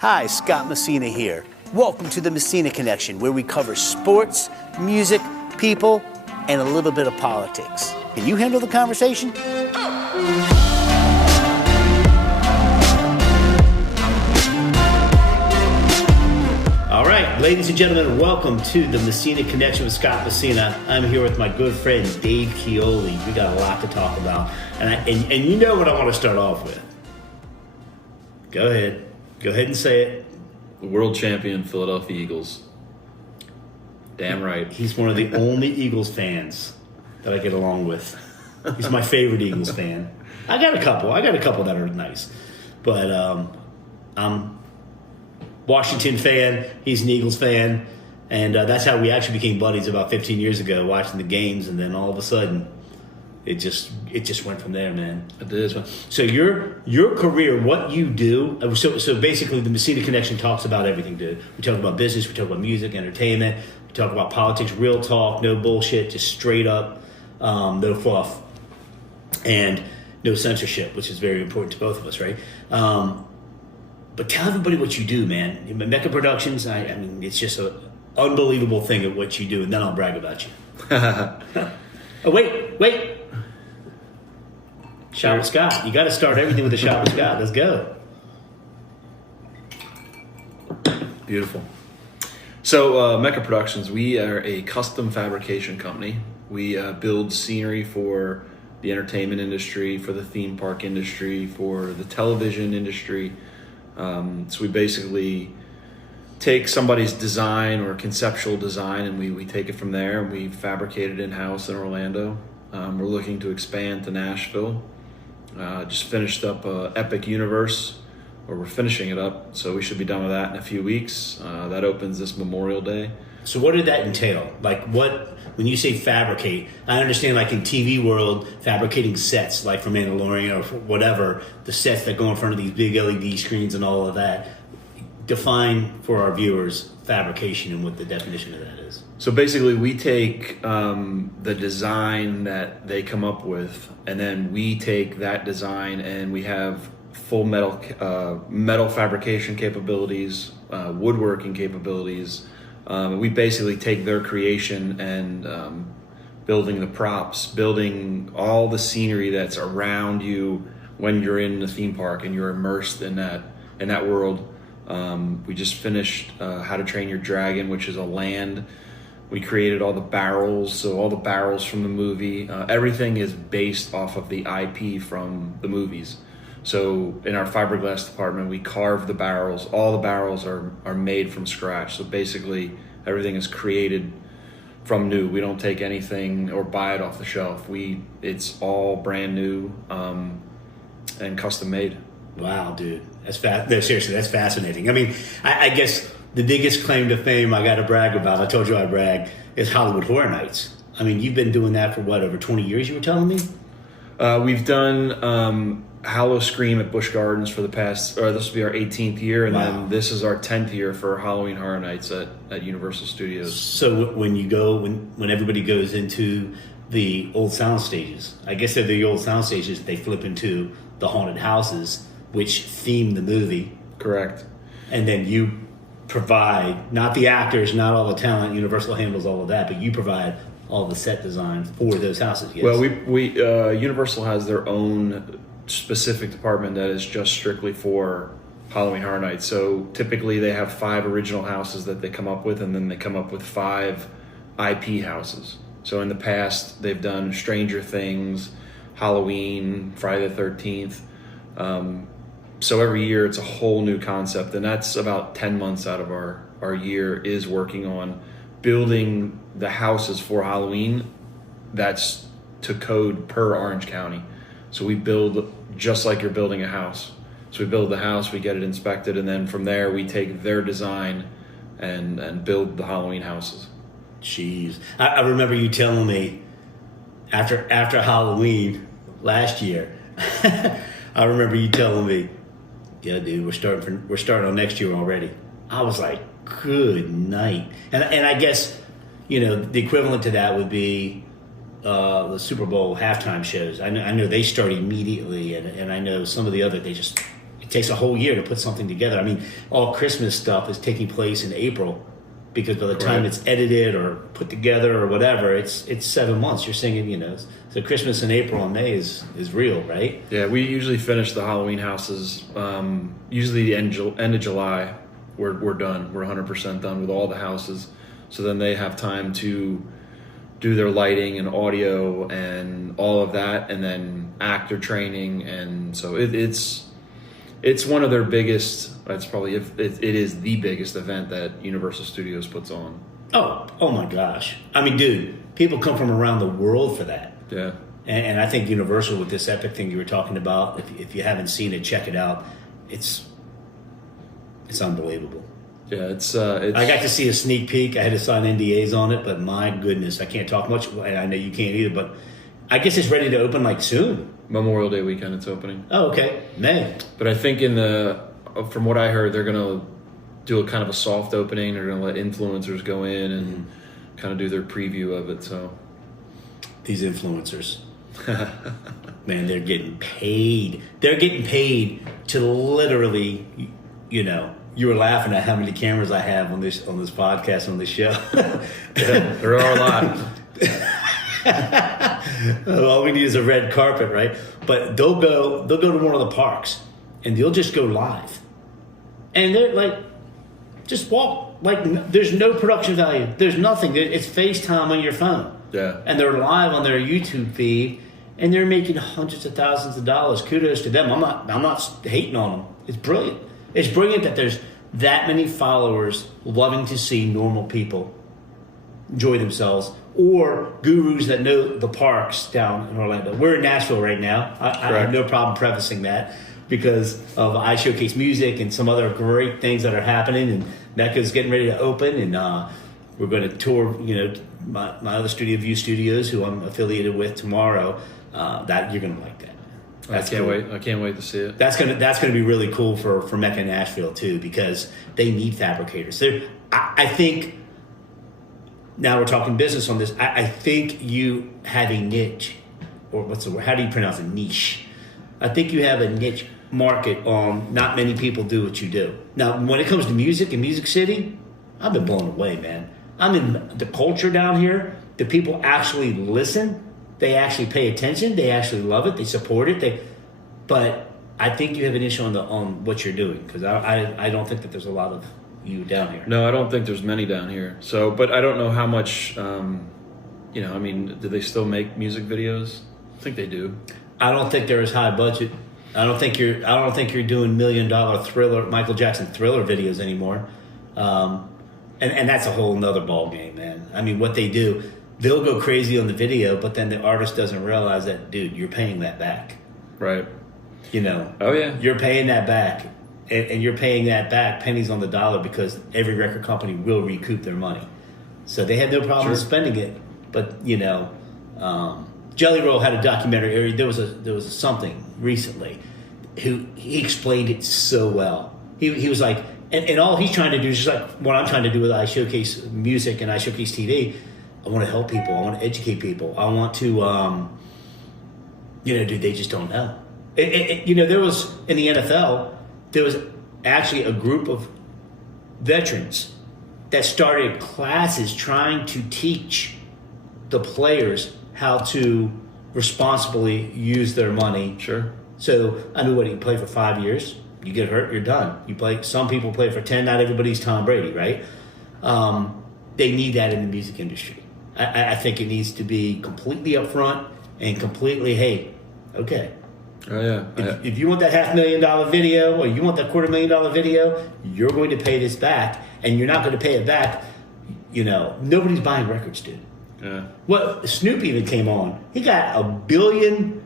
Hi, Scott Messina here. Welcome to the Messina Connection, where we cover sports, music, people, and a little bit of politics. Can you handle the conversation? All right, ladies and gentlemen, welcome to the Messina Connection with Scott Messina. I'm here with my good friend Dave Chioli. We got a lot to talk about, and you know what I want to start off with. Go ahead and say it. The world champion Philadelphia Eagles. Damn right. He's one of the only Eagles fans that I get along with. He's my favorite Eagles fan. I got a couple that are nice, but I'm Washington fan. He's an Eagles fan, and that's how we actually became buddies about 15 years ago, watching the games, and then all of a sudden, it just went from there, man. It did. So your career, what you do. So basically, the Messina Connection talks about everything, dude. We talk about business, we talk about music, entertainment, we talk about politics, real talk, no bullshit, just straight up, no fluff, and no censorship, which is very important to both of us, right? But tell everybody what you do, man. Mecca Productions. I mean, it's just an unbelievable thing at what you do, and then I'll brag about you. Oh, wait. Shot with Scott. You got to start everything with a shot with Scott. Let's go. Beautiful. So, Mecca Productions, we are a custom fabrication company. We build scenery for the entertainment industry, for the theme park industry, for the television industry. So we basically take somebody's design or conceptual design, and we take it from there, and we fabricate it in-house in Orlando. We're looking to expand to Nashville. Just finished up Epic Universe, or we're finishing it up, so we should be done with that in a few weeks. That opens this Memorial Day. So what did that entail? Like when you say fabricate, I understand like in TV world, fabricating sets, like for Mandalorian or for whatever, the sets that go in front of these big LED screens and all of that. Define for our viewers fabrication and what the definition of that is. So basically we take the design that they come up with, and then we take that design and we have full metal fabrication capabilities, woodworking capabilities. We basically take their creation and building the props, building all the scenery that's around you when you're in the theme park and you're immersed in that world. We just finished How to Train Your Dragon, which is a land. We created all the barrels, so all the barrels from the movie. Everything is based off of the IP from the movies. So in our fiberglass department, we carve the barrels. All the barrels are made from scratch. So basically, everything is created from new. We don't take anything or buy it off the shelf. It's all brand new and custom made. Wow, dude, that's no, seriously, that's fascinating. I mean, I guess the biggest claim to fame I got to brag about, I told you I brag, is Hollywood Horror Nights. I mean, you've been doing that for what, over 20 years, you were telling me? We've done Hallow Scream at Busch Gardens for the past, or this will be our 18th year, and then this is our 10th year for Halloween Horror Nights at Universal Studios. So when everybody goes into the old sound stages, I guess they're the old sound stages, they flip into the haunted houses, which theme the movie. Correct. And then you provide, not the actors, not all the talent, Universal handles all of that, but you provide all the set design for those houses, yes? Well, we Universal has their own specific department that is just strictly for Halloween Horror Nights. So typically they have 5 original houses that they come up with, and then they come up with 5 IP houses. So in the past, they've done Stranger Things, Halloween, Friday the 13th. So every year it's a whole new concept, and that's about 10 months out of our year is working on building the houses for Halloween. That's to code per Orange County. So we build just like you're building a house. So we build the house, we get it inspected, and then from there we take their design and build the Halloween houses. Jeez. I remember you telling me after Halloween last year, I remember you telling me, yeah, dude, we're starting on next year already. I was like, good night. And I guess, the equivalent to that would be the Super Bowl halftime shows. I know they start immediately, and I know some of the other, it's it takes a whole year to put something together. I mean, all Christmas stuff is taking place in April because by the time it's edited or put together or whatever, it's 7 months. You're singing, so Christmas in April and May is real, right? Yeah, we usually finish the Halloween houses usually the end of July. We're done. We're 100% done with all the houses. So then they have time to do their lighting and audio and all of that, and then actor training, and so it's one of their biggest. It's probably it is the biggest event that Universal Studios puts on. Oh my gosh! I mean, dude, people come from around the world for that. Yeah, and I think Universal with this epic thing you were talking about. If you haven't seen it, check it out. It's unbelievable. Yeah, it's. I got to see a sneak peek. I had to sign NDAs on it, but my goodness, I can't talk much. And I know you can't either, but I guess it's ready to open like soon. Memorial Day weekend, it's opening. Oh, okay, May. But I think from what I heard, they're gonna do a kind of a soft opening. They're gonna let influencers go in and kind of do their preview of it. So these influencers, man, they're getting paid. They're getting paid to literally, You were laughing at how many cameras I have on this podcast, on this show. Yeah, there are a lot. All we need is a red carpet, right? But they'll go to one of the parks and they'll just go live. And they're like, just walk. Like, there's no production value. There's nothing. It's FaceTime on your phone. Yeah. And they're live on their YouTube feed and they're making hundreds of thousands of dollars. Kudos to them. I'm not hating on them. It's brilliant. It's brilliant that there's that many followers loving to see normal people enjoy themselves, or gurus that know the parks down in Orlando. We're in Nashville right now. I have no problem prefacing that because of I Showcase Music and some other great things that are happening, and Mecca's getting ready to open, and we're going to tour, my other studio, View Studios, who I'm affiliated with tomorrow. That you're going to like that. I can't wait. I can't wait to see it. That's gonna be really cool for Mecca and Nashville too, because they need fabricators. I think now we're talking business on this. I think you have a niche, or what's the word? How do you pronounce it? Niche. I think you have a niche market on not many people do what you do. Now, when it comes to music and Music City, I've been blown away, man. I mean, the culture down here, the people actually listen. They actually pay attention. They actually love it. They support it. But I think you have an issue on what you're doing, because I don't think that there's a lot of you down here. No, I don't think there's many down here. So, but I don't know how much. I mean, do they still make music videos? I think they do. I don't think they're as high budget. I don't think you're doing $1 million Thriller, Michael Jackson Thriller videos anymore. And that's a whole nother ball game, man. I mean, what they do. They'll go crazy on the video, but then the artist doesn't realize that, dude, you're paying that back. Right. Oh, yeah. You're paying that back. And you're paying that back pennies on the dollar, because every record company will recoup their money. So they have no problem spending it. But, Jelly Roll had a documentary. There was a something recently. He explained it so well. He was like, and all he's trying to do is just like what I'm trying to do with I Showcase Music and I Showcase TV. I want to help people. I want to educate people. I want to, dude, they just don't know. There was, in the NFL, there was actually a group of veterans that started classes trying to teach the players how to responsibly use their money. Sure. So I knew you play for 5 years, you get hurt, you're done. You play. Some people play for 10. Not everybody's Tom Brady, right? They need that in the music industry. I think it needs to be completely upfront and completely, hey, okay. Oh, yeah. If you want that $500,000 video, or you want that $250,000 video, you're going to pay this back, and you're not going to pay it back. Nobody's buying records, dude. Yeah. Well, Snoop even came on. He got 1 billion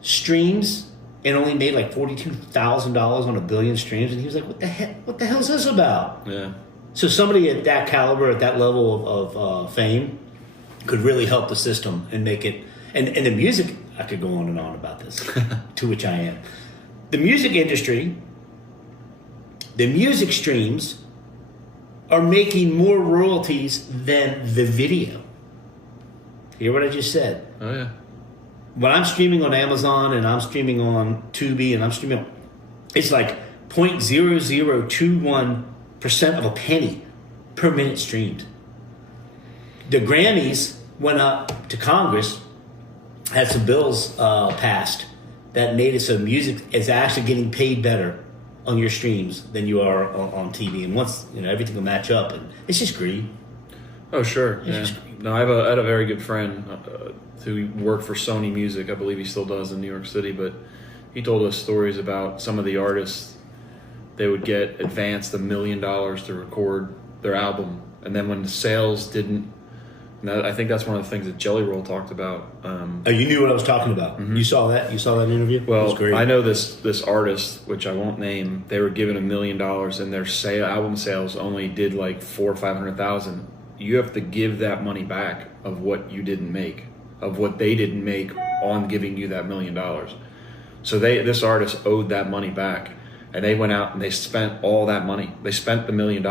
streams and only made like $42,000 on 1 billion streams, and he was like, "What the heck? What the hell is this about?" Yeah. So somebody at that caliber, at that level of fame, could really help the system and make it. And the music, I could go on and on about this, to which I am. The music industry, the music streams are making more royalties than the video. Hear what I just said? Oh, yeah. When I'm streaming on Amazon and I'm streaming on Tubi and I'm streaming It's like 0.0021% of a penny per minute streamed. The Grammys went up to Congress, had some bills passed that made it so music is actually getting paid better on your streams than you are on TV. And once, everything will match up, and it's just greed. Oh, sure. Yeah. No, I had a very good friend who worked for Sony Music. I believe he still does in New York City, but he told us stories about some of the artists. They would get advanced $1 million to record their album, and then when the sales didn't, I think that's one of the things that Jelly Roll talked about. Oh, you knew what I was talking about. Mm-hmm. You saw that? You saw that interview? Well, it was great. I know this artist, which I won't name. They were given $1 million, and their album sales only did like 400,000 or 500,000. You have to give that money back of what you didn't make, of what they didn't make on giving you that $1 million. So this artist owed that money back, and they went out and they spent all that money. They spent the $1 million.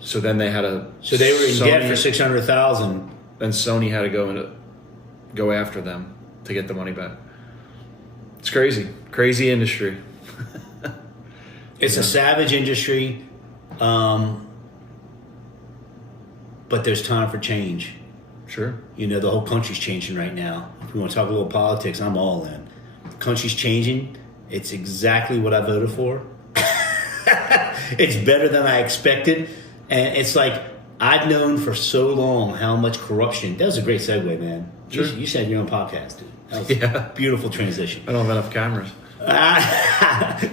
So then they had So they were in debt for 600,000. Then Sony had to go after them to get the money back. It's crazy industry. It's a savage industry, but there's time for change. Sure. The whole country's changing right now. If we want to talk a little politics, I'm all in. The country's changing. It's exactly what I voted for. It's better than I expected. And it's like, I've known for so long how much corruption. That was a great segue, man. Sure. You said your own podcast, dude. That was a beautiful transition. I don't have enough cameras.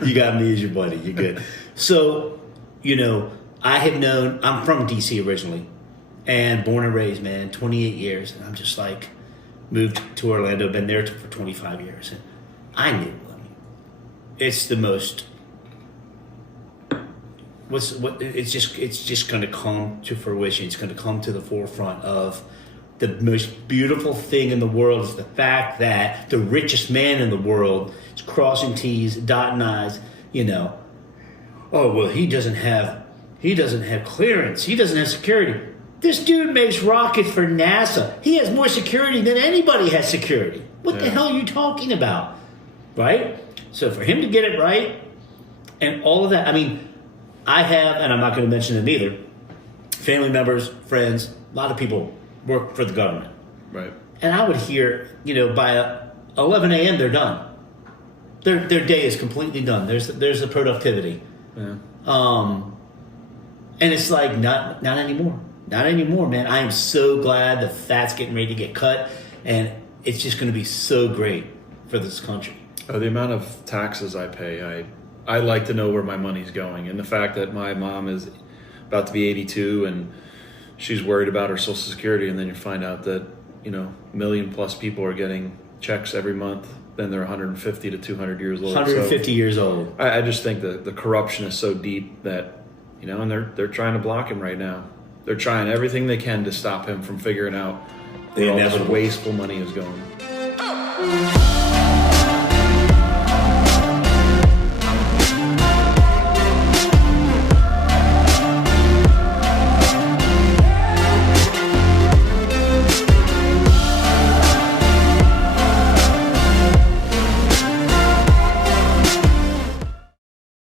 You got me as your buddy. You're good. So, I have known, I'm from D.C. originally, and born and raised, man, 28 years. And I'm just like, moved to Orlando, been there for 25 years. And I knew, it's the most... it's just going to come to fruition. It's going to come to the forefront of the most beautiful thing in the world is the fact that the richest man in the world is crossing T's, dotting I's. Oh well, he doesn't have clearance. He doesn't have security. This dude makes rockets for NASA. He has more security than anybody has security. What the hell are you talking about? Right? So for him to get it right and all of that, I have, and I'm not going to mention them either, family members, friends, a lot of people work for the government. Right. And I would hear, by 11 a.m. they're done. Their day is completely done. There's the productivity. Yeah. And it's like, not anymore. Not anymore, man. I am so glad the fat's getting ready to get cut, and it's just going to be so great for this country. The amount of taxes I pay, I like to know where my money's going. And the fact that my mom is about to be 82 and she's worried about her Social Security, and then you find out that, million plus people are getting checks every month, then they're 150 to 200 years old. 150 years old. I just think that the corruption is so deep that, and they're trying to block him right now. They're trying everything they can to stop him from figuring out where all this wasteful money is going.